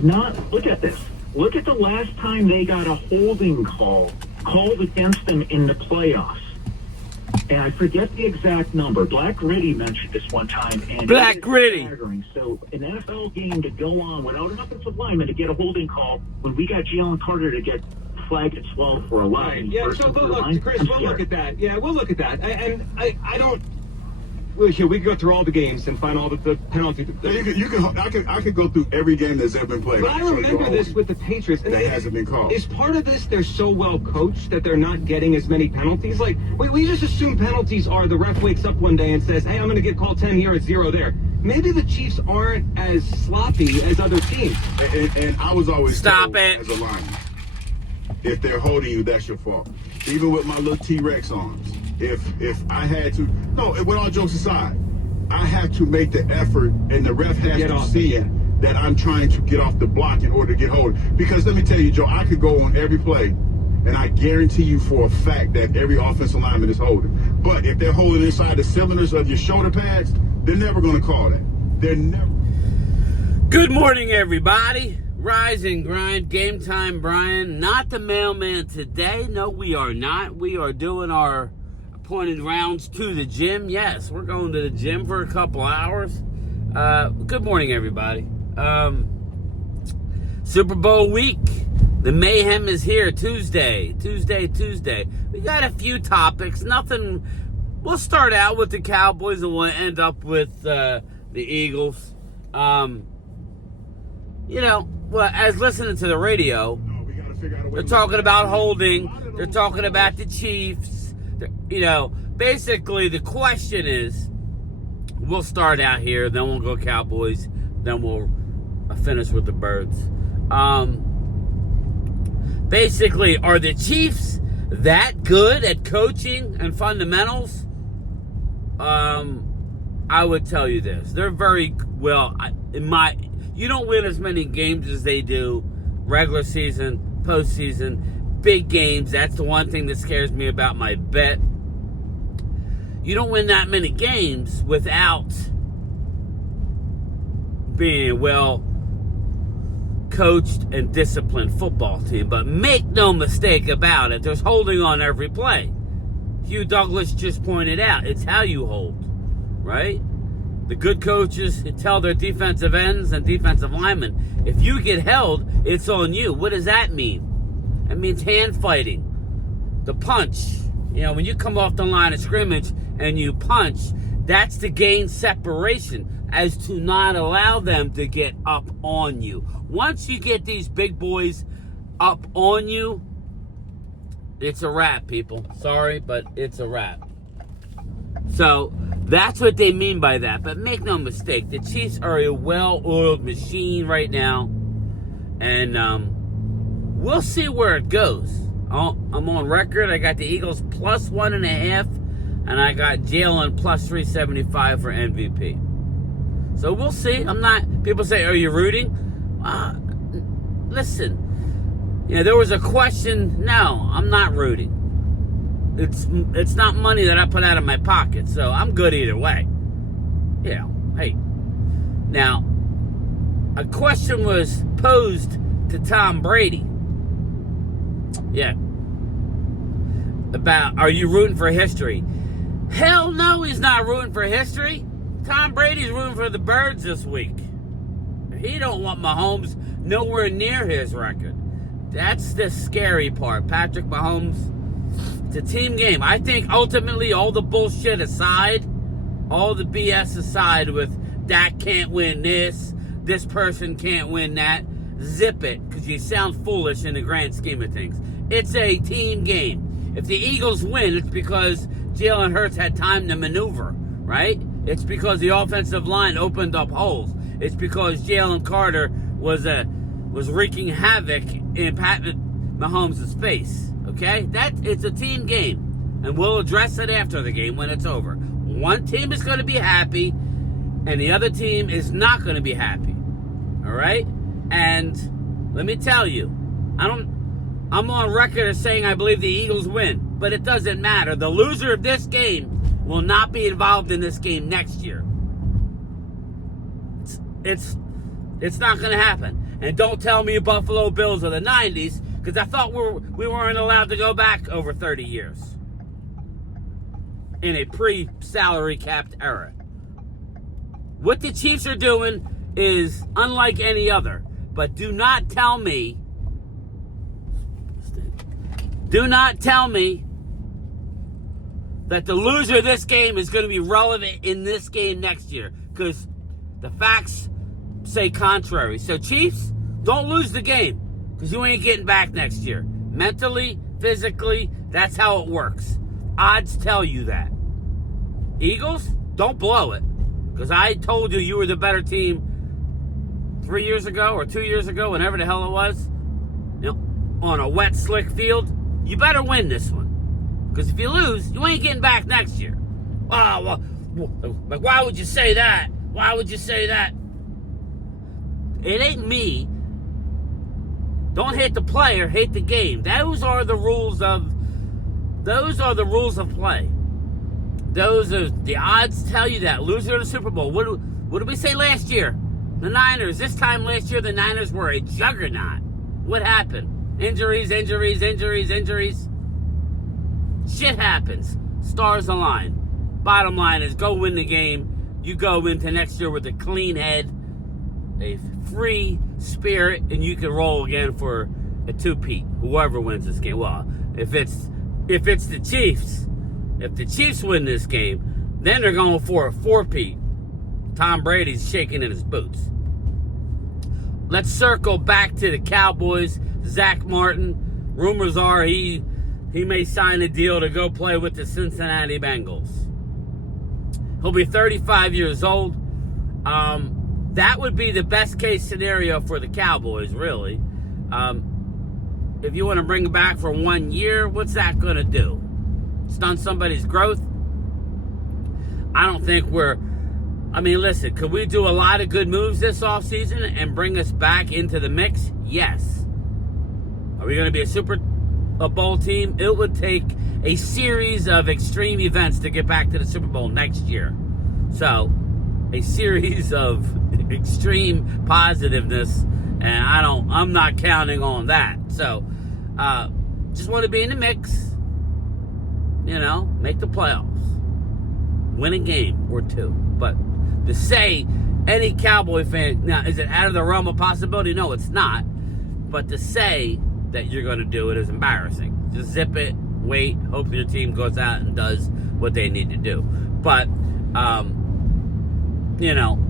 have not. Look at this. Look at the last time they got a holding call called against them in the playoffs. And I forget the exact number. Black Gritty mentioned this one time. And Black Gritty. So an NFL game to go on without an offensive lineman to get a holding call when we got Jalen Carter to get flagged at 12 for a line. Right. Yeah, so look, Chris, we'll look at that. Yeah, we'll look at that. And I don't... Well, here, we can go through all the games and find all the penalties. I could go through every game that's ever been played. But I remember this with the Patriots. And that hasn't been called. Is part of this they're so well coached that they're not getting as many penalties? Like, we just assume penalties are the ref wakes up one day and says, hey, I'm going to get called 10 here and 0 there. Maybe the Chiefs aren't as sloppy as other teams. And I was always Stop told it. as a lineman, if they're holding you, that's your fault. Even with my little T-Rex arms. If I had to, no, with all jokes aside, I have to make the effort, and the ref has to see that I'm trying to get off the block in order to get hold. Because let me tell you, Joe, I could go on every play, and I guarantee you for a fact that every offensive lineman is holding. But if they're holding inside the cylinders of your shoulder pads, they're never going to call that. They're never. Good morning, everybody. Rise and grind, game time, Brian. Not the mailman today. No, we are not. We are doing our appointed rounds to the gym. Yes, we're going to the gym for a couple hours. Good morning, everybody. Super Bowl week. The mayhem is here. Tuesday. We got a few topics. Nothing. We'll start out with the Cowboys and we'll end up with the Eagles. Well, as listening to the radio, they're talking about holding. They're talking about the Chiefs. Basically the question is, we'll start out here, then we'll go Cowboys, then we'll finish with the Birds. Basically, are the Chiefs that good at coaching and fundamentals? I would tell you this. They're very well, you don't win as many games as they do regular season, postseason, big games. That's the one thing that scares me about my bet. You don't win that many games without being a well coached and disciplined football team. But make no mistake about it, there's holding on every play. Hugh Douglas just pointed out, it's how you hold, right? The good coaches tell their defensive ends and defensive linemen, if you get held, it's on you. What does that mean? It means hand fighting. The punch. When you come off the line of scrimmage and you punch, that's to gain separation, as to not allow them to get up on you. Once you get these big boys up on you, it's a wrap, people. Sorry, but it's a wrap. So that's what they mean by that. But make no mistake, the Chiefs are a well-oiled machine right now. And we'll see where it goes. I'm on record. I got the Eagles plus 1.5. And I got Jalen plus 375 for MVP. So we'll see. People say, are you rooting? Listen. There was a question. No, I'm not rooting. It's not money that I put out of my pocket, so I'm good either way. Hey. Now, a question was posed to Tom Brady. Yeah. About, are you rooting for history? Hell no, he's not rooting for history. Tom Brady's rooting for the Birds this week. He don't want Mahomes nowhere near his record. That's the scary part. Patrick Mahomes, it's a team game. I think ultimately, all the bullshit aside, all the BS aside with Dak can't win this person can't win that, zip it, because you sound foolish in the grand scheme of things. It's a team game. If the Eagles win, it's because Jalen Hurts had time to maneuver, right? It's because the offensive line opened up holes. It's because Jalen Carter was wreaking havoc in Patrick Mahomes' face. Okay? It's a team game. And we'll address it after the game when it's over. One team is going to be happy, and the other team is not going to be happy. All right? And let me tell you, I'm on record as saying I believe the Eagles win, but it doesn't matter. The loser of this game will not be involved in this game next year. It's not going to happen. And don't tell me Buffalo Bills of the 90s, because I thought we weren't allowed to go back over 30 years in a pre-salary capped era. What the Chiefs are doing is unlike any other. But do not tell me that the loser of this game is going to be relevant in this game next year, because the facts say contrary. So Chiefs, don't lose the game, because you ain't getting back next year. Mentally, physically, that's how it works. Odds tell you that. Eagles, don't blow it, because I told you were the better team 3 years ago or 2 years ago, whenever the hell it was, on a wet, slick field. You better win this one, because if you lose, you ain't getting back next year. Oh, well, like, why would you say that? Why would you say that? It ain't me. Don't hate the player, hate the game. Those are the rules of play. Those are the odds tell you that. Loser of the Super Bowl. What did we say last year? The Niners. This time last year, the Niners were a juggernaut. What happened? Injuries. Shit happens. Stars align. Bottom line is, go win the game. You go into next year with a clean head, a free spirit, and you can roll again for a two-peat. Whoever wins this game. Well, if it's the Chiefs, if the Chiefs win this game, then they're going for a four-peat. Tom Brady's shaking in his boots. Let's circle back to the Cowboys. Zach Martin. Rumors are he may sign a deal to go play with the Cincinnati Bengals. He'll be 35 years old. That would be the best case scenario for the Cowboys, really. If you want to bring him back for 1 year, what's that going to do? Stunt somebody's growth? I don't think listen, could we do a lot of good moves this offseason and bring us back into the mix? Yes. Are we going to be a Super Bowl team? It would take a series of extreme events to get back to the Super Bowl next year. So, a series of extreme positiveness, and I'm not counting on that. So, just want to be in the mix, make the playoffs, win a game or two. But to say any Cowboy fan, now, is it out of the realm of possibility? No, it's not. But to say that you're going to do it is embarrassing. Just zip it, wait, hope your team goes out and does what they need to do. But,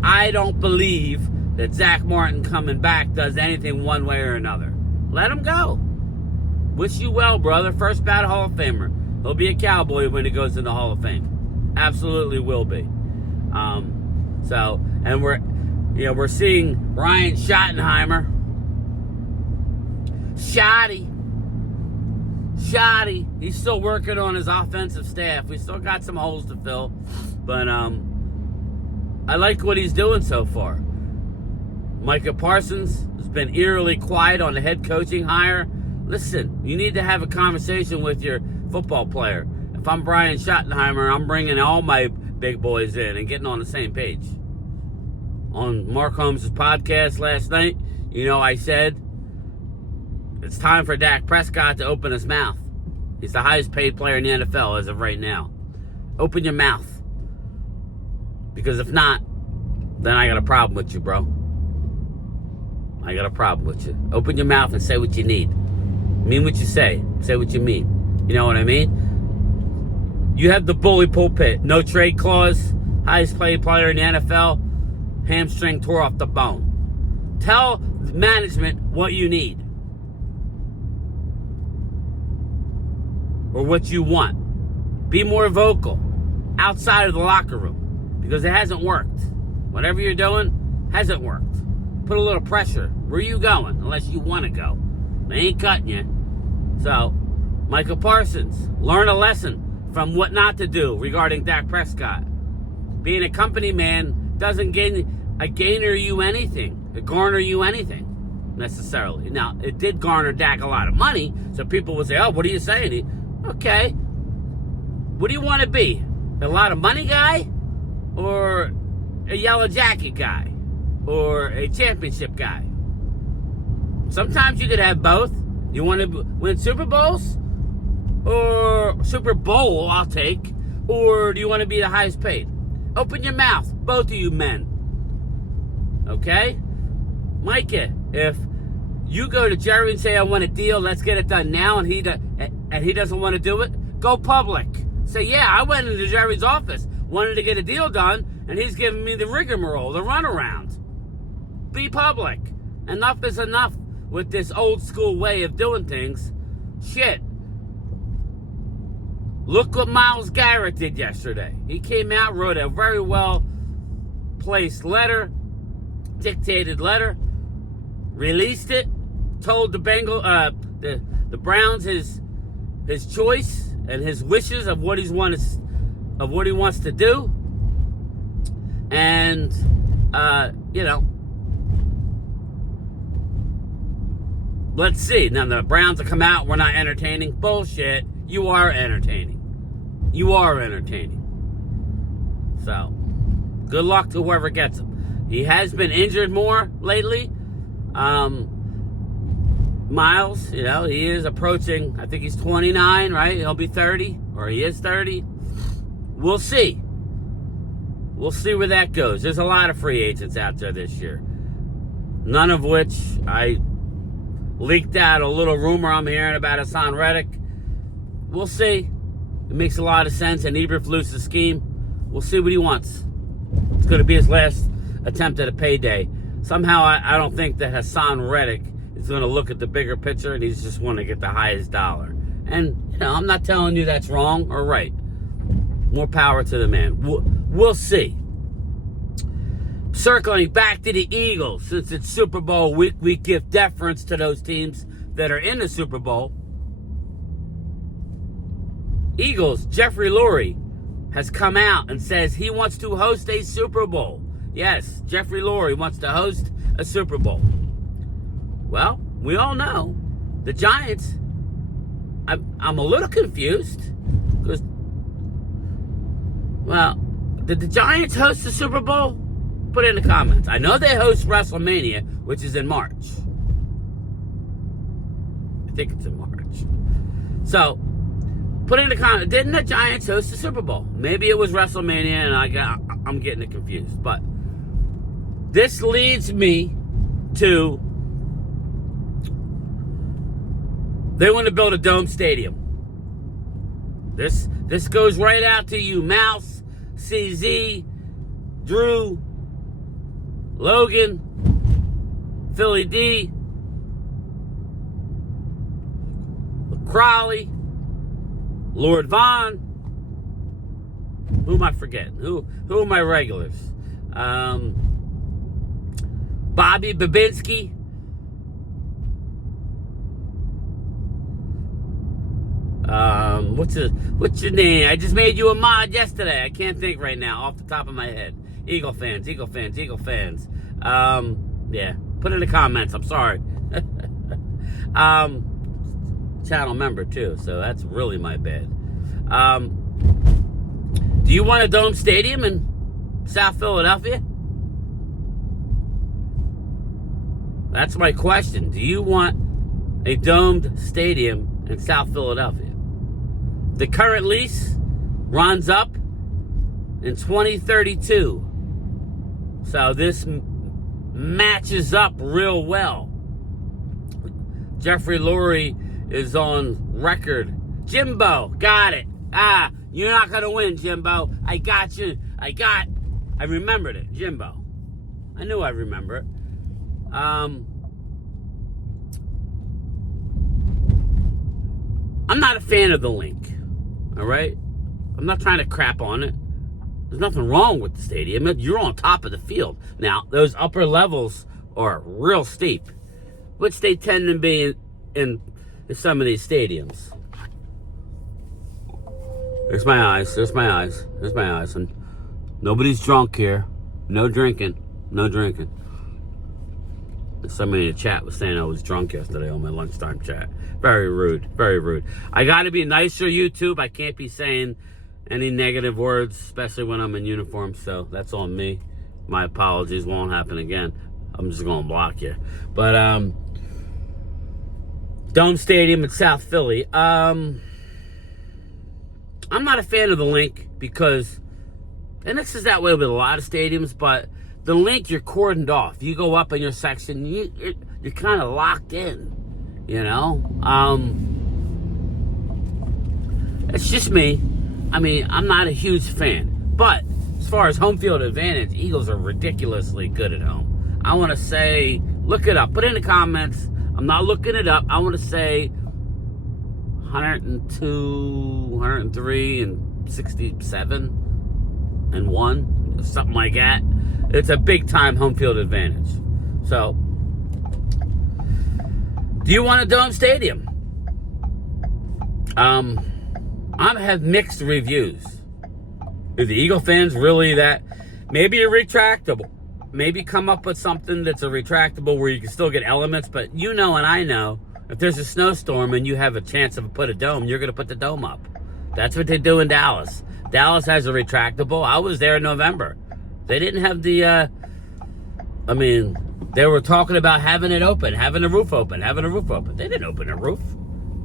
I don't believe that Zach Martin coming back does anything one way or another. Let him go. Wish you well, brother. First ballot Hall of Famer. He'll be a Cowboy when he goes in the Hall of Fame. Absolutely will be. And we're seeing Ryan Schottenheimer. Shoddy. He's still working on his offensive staff. We still got some holes to fill. But I like what he's doing so far. Micah Parsons has been eerily quiet on the head coaching hire. Listen, you need to have a conversation with your football player. If I'm Brian Schottenheimer, I'm bringing all my big boys in and getting on the same page. On Mark Holmes' podcast last night, I said it's time for Dak Prescott to open his mouth. He's the highest paid player in the NFL as of right now. Open your mouth. Because if not, then I got a problem with you, bro. I got a problem with you. Open your mouth and say what you need. Mean what you say. Say what you mean. You know what I mean? You have the bully pulpit. No trade clause. Highest paid player in the NFL. Hamstring tore off the bone. Tell management what you need. Or what you want. Be more vocal. Outside of the locker room. Because it hasn't worked. Whatever you're doing hasn't worked. Put a little pressure. Where are you going? Unless you want to go. They ain't cutting you. So, Michael Parsons, learn a lesson from what not to do regarding Dak Prescott. Being a company man doesn't garner you anything necessarily. Now, it did garner Dak a lot of money, so people would say, oh, what are you saying? Okay. What do you want to be? A lot of money guy? Or a yellow jacket guy? Or a championship guy? Sometimes you could have both. You want to win Super Bowls? Or Super Bowl, I'll take. Or do you want to be the highest paid? Open your mouth, both of you men. Okay? Micah, if you go to Jerry and say, I want a deal, let's get it done now, and he doesn't want to do it, go public. Say, yeah, I went into Jerry's office, wanted to get a deal done, and he's giving me the rigmarole, the runaround. Be public. Enough is enough with this old school way of doing things. Shit. Look what Myles Garrett did yesterday. He came out, wrote a very well placed letter, dictated letter, released it, told the the Browns his choice and his wishes of what he wants to do, and let's see. Now the Browns will come out. We're not entertaining. Bullshit. You are entertaining. You are entertaining. So, good luck to whoever gets him. He has been injured more lately. Miles, he is approaching, I think he's 29, right? He'll be 30, or he is 30. We'll see. We'll see where that goes. There's a lot of free agents out there this year. None of which I leaked out a little rumor I'm hearing about Hassan Reddick. We'll see. It makes a lot of sense, and Eberflus's scheme. We'll see what he wants. It's going to be his last attempt at a payday. Somehow, I don't think that Hassan Reddick is going to look at the bigger picture, and he's just want to get the highest dollar. And, I'm not telling you that's wrong or right. More power to the man. We'll see. Circling back to the Eagles, since it's Super Bowl week, we give deference to those teams that are in the Super Bowl. Eagles, Jeffrey Lurie has come out and says he wants to host a Super Bowl. Yes, Jeffrey Lurie wants to host a Super Bowl. Well, we all know the Giants, I'm a little confused because, well, did the Giants host the Super Bowl? Put it in the comments. I know they host WrestleMania, which is in March. I think it's in March. So, put it in the comments. Didn't the Giants host the Super Bowl? Maybe it was WrestleMania and I'm getting it confused. But this leads me to, they want to build a dome stadium. This goes right out to you, Mouse, CZ, Drew, Logan, Philly D, Crowley, Lord Vaughn. Who am I forgetting? Who are my regulars? Bobby Babinski. What's your name? I just made you a mod yesterday. I can't think right now off the top of my head. Eagle fans. Yeah, put it in the comments. I'm sorry. Channel member too, so that's really my bad. Do you want a dome stadium in South Philadelphia? That's my question. Do you want a domed stadium in South Philadelphia? The current lease runs up in 2032. So this matches up real well. Jeffrey Lurie is on record. Jimbo, got it. You're not going to win, Jimbo. I got you. I remembered it, Jimbo. I knew I'd remember it. I'm not a fan of the link. All right? I'm not trying to crap on it. There's nothing wrong with the stadium. You're on top of the field. Now, those upper levels are real steep, which they tend to be in some of these stadiums. There's my eyes. And nobody's drunk here. No drinking. Somebody in the chat was saying I was drunk yesterday on my lunchtime chat. Very rude. I got to be nicer, YouTube. I can't be saying any negative words, especially when I'm in uniform, so that's on me. My apologies, won't happen again. I'm just going to block you. But, Dome Stadium in South Philly. I'm not a fan of the link because, and this is that way with a lot of stadiums, but the link, you're cordoned off. You go up in your section, you're kind of locked in, you know? It's just me. I mean, I'm not a huge fan. But as far as home field advantage, Eagles are ridiculously good at home. I want to say, look it up. Put it in the comments. I'm not looking it up. I want to say 102, 103, and 67 and 1, something like that. It's a big-time home field advantage. So, do you want a dome stadium? I have mixed reviews. Are the Eagle fans really that? Maybe a retractable. Maybe come up with something that's a retractable where you can still get elements, but you know and I know, if there's a snowstorm and you have a chance of put a dome, you're going to put the dome up. That's what they do in Dallas. Dallas has a retractable. I was there in November. They didn't have the, they were talking about having it open, having the roof open, having a roof open. They didn't open the roof.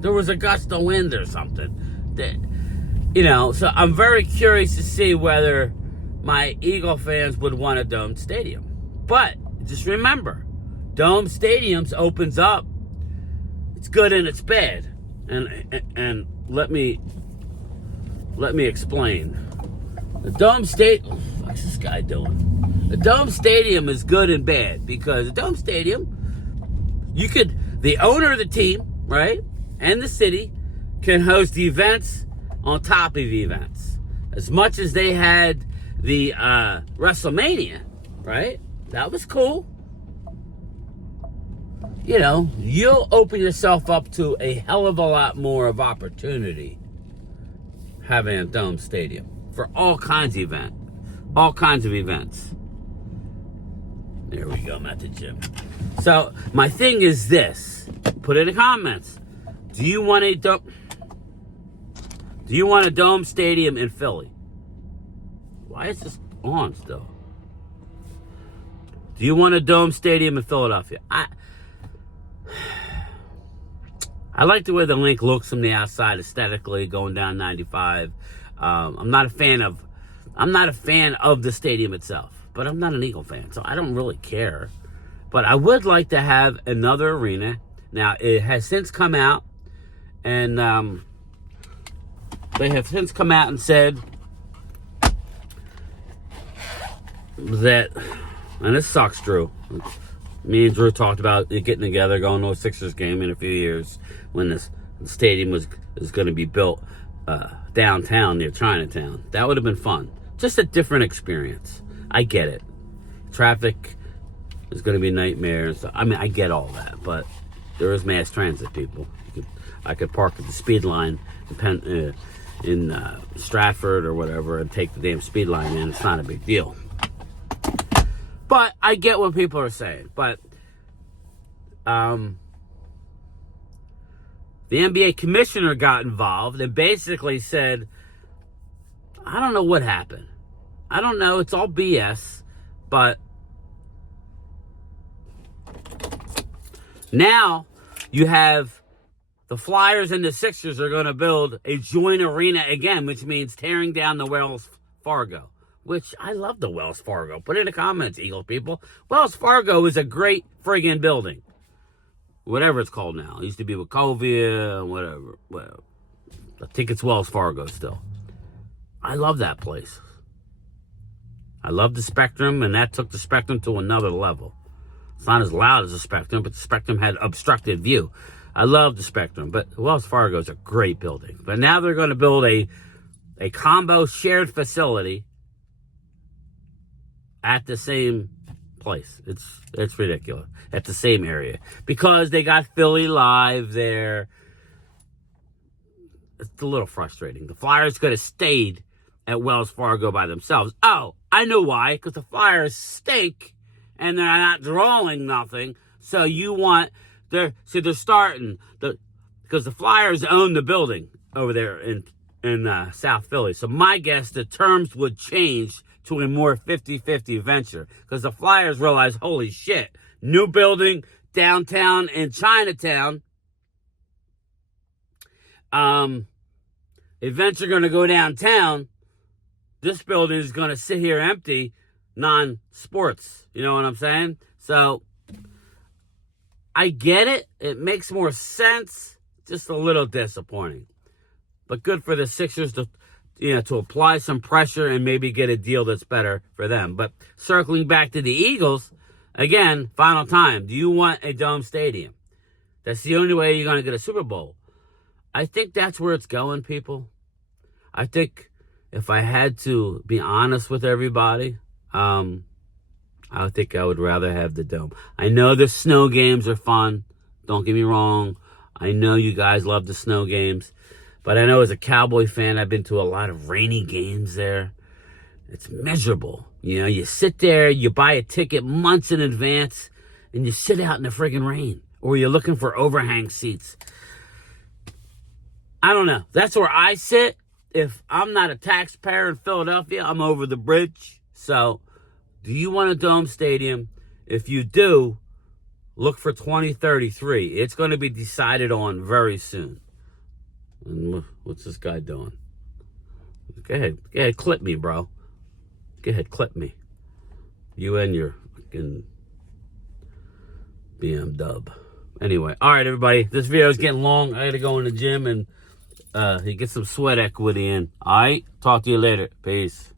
There was a gust of wind or something. So I'm very curious to see whether my Eagle fans would want a domed stadium. But just remember, domed stadiums opens up. It's good and it's bad. And let me explain. The dome stadium, what's this guy doing? The dome stadium is good and bad because the dome stadium, the owner of the team, right, and the city can host events on top of events. As much as they had the WrestleMania, right? That was cool. You'll open yourself up to a hell of a lot more of opportunity having a dome stadium for all kinds of events. There we go. I'm at the gym. So my thing is this. Put it in the comments. Do you want a dome stadium in Philly? Why is this on still? Do you want a dome stadium in Philadelphia? I like the way the link looks from the outside aesthetically going down 95. I'm not a fan of the stadium itself, but I'm not an Eagle fan, so I don't really care. But I would like to have another arena. Now, it has since come out, and they have since come out and said that, and this sucks, Drew. Me and Drew talked about getting together, going to a Sixers game in a few years when the stadium is going to be built downtown near Chinatown. That would have been fun. Just a different experience. I get it. Traffic is going to be nightmares. I get all that, but there is mass transit, people. I could park at the speed line in Stratford or whatever and take the damn speed line in. It's not a big deal. But I get what people are saying. But the NBA commissioner got involved and basically said, I don't know what happened. I don't know. It's all BS. But now you have the Flyers and the Sixers are going to build a joint arena again, which means tearing down the Wells Fargo. Which, I love the Wells Fargo. Put it in the comments, Eagle people. Wells Fargo is a great friggin' building. Whatever it's called now. It used to be Wachovia, whatever. Well, I think it's Wells Fargo still. I love that place. I love the Spectrum, and that took the Spectrum to another level. It's not as loud as the Spectrum, but the Spectrum had obstructed view. I love the Spectrum, but Wells Fargo is a great building. But now they're going to build a combo shared facility at the same place. It's ridiculous. At the same area. Because they got Philly Live there. It's a little frustrating. The Flyers could have stayed at Wells Fargo by themselves. Oh, I know why. Because the Flyers stink and they're not drawing nothing. So they're starting because the Flyers own the building over there in South Philly. So my guess, the terms would change to a more 50-50 venture. Because the Flyers realize, holy shit, new building downtown in Chinatown. Events are going to go downtown. This building is going to sit here empty, non-sports. You know what I'm saying? So, I get it. It makes more sense. Just a little disappointing. But good for the Sixers to apply some pressure and maybe get a deal that's better for them. But circling back to the Eagles, again, final time. Do you want a dome stadium? That's the only way you're going to get a Super Bowl. I think that's where it's going, people. I think if I had to be honest with everybody, I think I would rather have the dome. I know the snow games are fun. Don't get me wrong. I know you guys love the snow games. But I know as a Cowboy fan, I've been to a lot of rainy games there. It's miserable. You know, you sit there, you buy a ticket months in advance, and you sit out in the friggin' rain. Or you're looking for overhang seats. I don't know. That's where I sit. If I'm not a taxpayer in Philadelphia, I'm over the bridge. So, do you want a dome stadium? If you do, look for 2033. It's going to be decided on very soon. And what's this guy doing? Go ahead, clip me, bro. Go ahead, clip me. You and your fucking BMW. Anyway, all right, everybody. This video is getting long. I got to go in the gym and get some sweat equity in. All right, talk to you later. Peace.